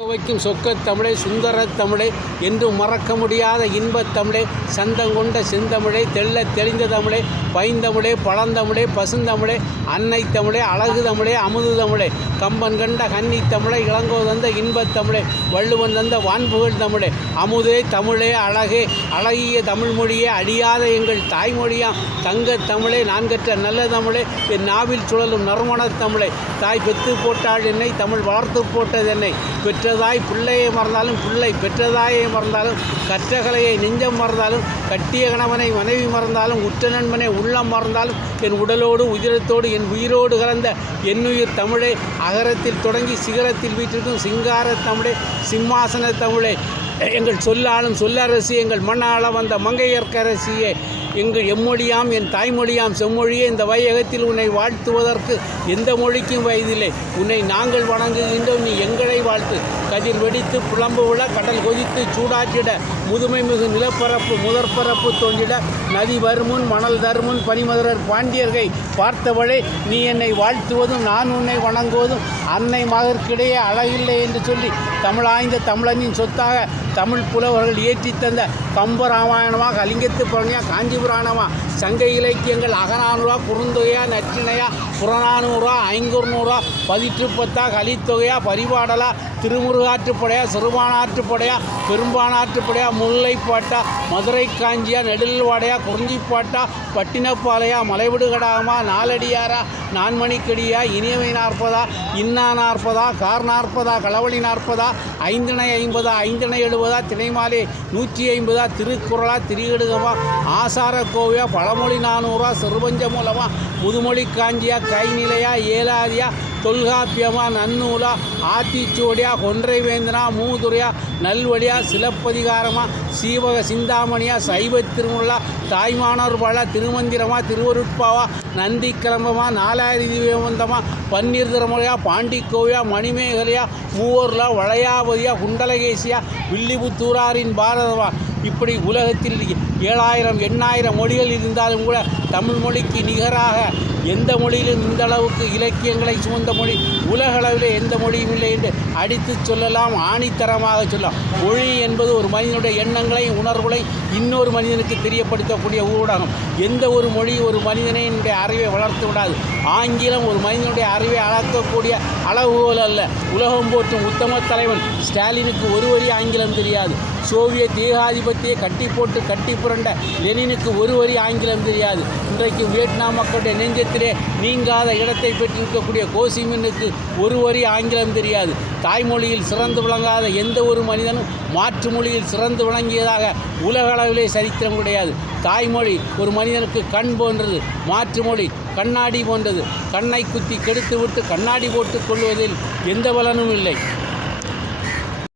வைக்கும் சொக்கத் தமிழை, சுந்தரத் தமிழை, என்றும் மறக்க முடியாத இன்பத் தமிழை, சந்தங்கொண்ட செந்தமிழை, தெள்ளத் தெளிந்த தமிழை, பைந்தமிழே, பழந்தமிழே, பசுந்தமிழே, அன்னை தமிழே, அழகு தமிழே, அமுது தமிழே, கம்பன் கண்ட கன்னி தமிழை, இளங்கோ தந்த இன்பத் தமிழே, வள்ளுவன் தந்த வான்புகழ் தமிழே, அமுதே தமிழே, அழகே, அழகிய தமிழ்மொழியே, அழியாத எங்கள் தாய்மொழியாம் தங்கத் தமிழே, நான் கற்ற நல்ல தமிழே, என் நாவில் சுழலும் நறுமணத் தமிழே, தாய் பெற்று போட்டாள் என்னை, தமிழ் வளர்த்து போட்டது என்னை, பெற்றதாய் பிள்ளையை மறந்தாலும், பிள்ளை பெற்றதாயை மறந்தாலும், கற்றகலையை நெஞ்சம் மறந்தாலும், கட்டிய கணவனை மனைவி மறந்தாலும், உற்ற நண்பனை உள்ளம் மறந்தாலும், என் உடலோடு உதிரத்தோடு என் உயிரோடு கலந்த என்னுயிர் தமிழே, அகரத்தில் தொடங்கி சிகரத்தில் வீற்றிருக்கும் சிங்கார தமிழே, சிம்மாசன தமிழே, எங்கள் சொல்லாலும் சொல்லரசி, எங்கள் மண்ணாள வந்த மங்கையர்க்கரசியே, எங்கள் எம்மொழியாம் என் தாய்மொழியாம் செம்மொழியே, இந்த வையகத்தில் உன்னை வாழ்த்துவதற்கு எந்த மொழிக்கும் வயதில்லை. உன்னை நாங்கள் வணங்குகின்றோம், நீ எங்களை வாழ்த்து. கதிர் வெடித்து புலம்பு விழ, கடல் கொதித்து சூடாற்றிட, முதுமை மிகு நிலப்பரப்பு முதற்பரப்பு தோன்றிட, நதி வருமுன் மணல் தருமுன் பனிமதுரர் பாண்டியர்கை பார்த்தவளே, நீ என்னை வாழ்த்துவதும் நான் உன்னை வணங்குவதும் அன்னை மகற்கிடையே அழகில்லை என்று சொல்லி தமிழாய்ந்த தமிழனின் சொத்தாக தமிழ் புலவர்கள் ஏற்றி தந்த கம்பராமாயணமா, கலிங்கத்து பழனியா, காஞ்சிபுராணமா, சங்க இலக்கியங்கள் அகநானூறா, குறுந்தொகையா, நற்றிணையா, புறநானூறா, ஐங்குறுநூறா, பதிற்றுப்பத்தா, கலித்தொகையா, பரிபாடலா, திருமுருகாற்றுப்படையா, சிறுபானாற்றுப்படையா, பெரும்பானாற்றுப்படையா, முல்லைப்பாட்டா, மதுரை காஞ்சியா, நெடுல்வாடையா, குறிஞ்சிப்பாட்டா, பட்டினப்பாலையா, மலைவிடுகடாகமா, நாலடியாரா, நான்மணிக்கடியா, இனியவை நாற்பதா, இன்னா நாற்பதா, கார் நாற்பதா, களவழி நாற்பதா, ஐந்திணை 50, ஐந்திணை 70, திணைமாலை 150, திருக்குறளா, திரிகடுகமா, ஆசார கோவையா, பழமொழி 400, சிறுபஞ்ச மூலமா, முதுமொழி காஞ்சியா, கைநிலையா, ஏலாதியா, தொல்காப்பியமா, நன்னூலா, ஆத்திச்சூடியா, கொன்றை வேந்தனா, மூதுரையா, நல்வழியா, சிலப்பதிகாரமா, சீவக சிந்தாமணியா, சைவ திருமுறலா, தாய்மானோர் பல, திருமந்திரமா, திருவருட்பாவா, நந்தி கிளம்பமா, நாலாயிரி வேவந்தமா, பன்னீர் திருமுறையா, பாண்டிக்கோவையா, மணிமேகலையா, மூவர்லா, வளையாபதியா, குண்டலகேசியா, வில்லிபுத்தூராரின் பாரதமா, இப்படி உலகத்தில் 7000 8000 மொழிகள் இருந்தாலும் கூட தமிழ் மொழிக்கு நிகராக எந்த மொழியிலும் இந்த அளவுக்கு இலக்கியங்களை சுமந்த மொழி உலகளவில் எந்த மொழியும் இல்லை என்று அடித்து சொல்லலாம், ஆணித்தரமாக சொல்லலாம். மொழி என்பது ஒரு மனிதனுடைய எண்ணங்களையும் உணர்வுகளையும் இன்னொரு மனிதனுக்கு தெரியப்படுத்தக்கூடிய ஊடகம். எந்த ஒரு மொழி ஒரு மனிதனுடைய அறிவை வளர்த்து விடாது. ஆங்கிலம் ஒரு மனிதனுடைய அறிவை அளக்கக்கூடிய அளவுகோல் அல்ல. உலகம் போற்றும் உத்தம தலைவன் ஸ்டாலினுக்கு ஒரு வரி ஆங்கிலம் தெரியாது. சோவியத் ஏகாதிபத்தியை கட்டி போட்டு கட்டி புரண்ட லெனினுக்கு ஒரு வரி ஆங்கிலம் தெரியாது. இன்றைக்கு வியட்நாம் மக்களுடைய நெஞ்சத்திலே நீங்காத இடத்தை பெற்றிருக்கக்கூடிய கோசிமினுக்கு ஒரு வரி ஆங்கிலம் தெரியாது. தாய்மொழியில் சிறந்து விளங்காத எந்த ஒரு மனிதனும் மாற்று மொழியில் சிறந்து விளங்கியதாக உலக அளவிலே சரித்திரம் கிடையாது. தாய்மொழி ஒரு மனிதனுக்கு கண் போன்றது, மாற்று மொழி கண்ணாடி போன்றது. கண்ணை குத்தி கெடுத்துவிட்டு கண்ணாடி போட்டு கொள்வதில் எந்த பலனும் இல்லை.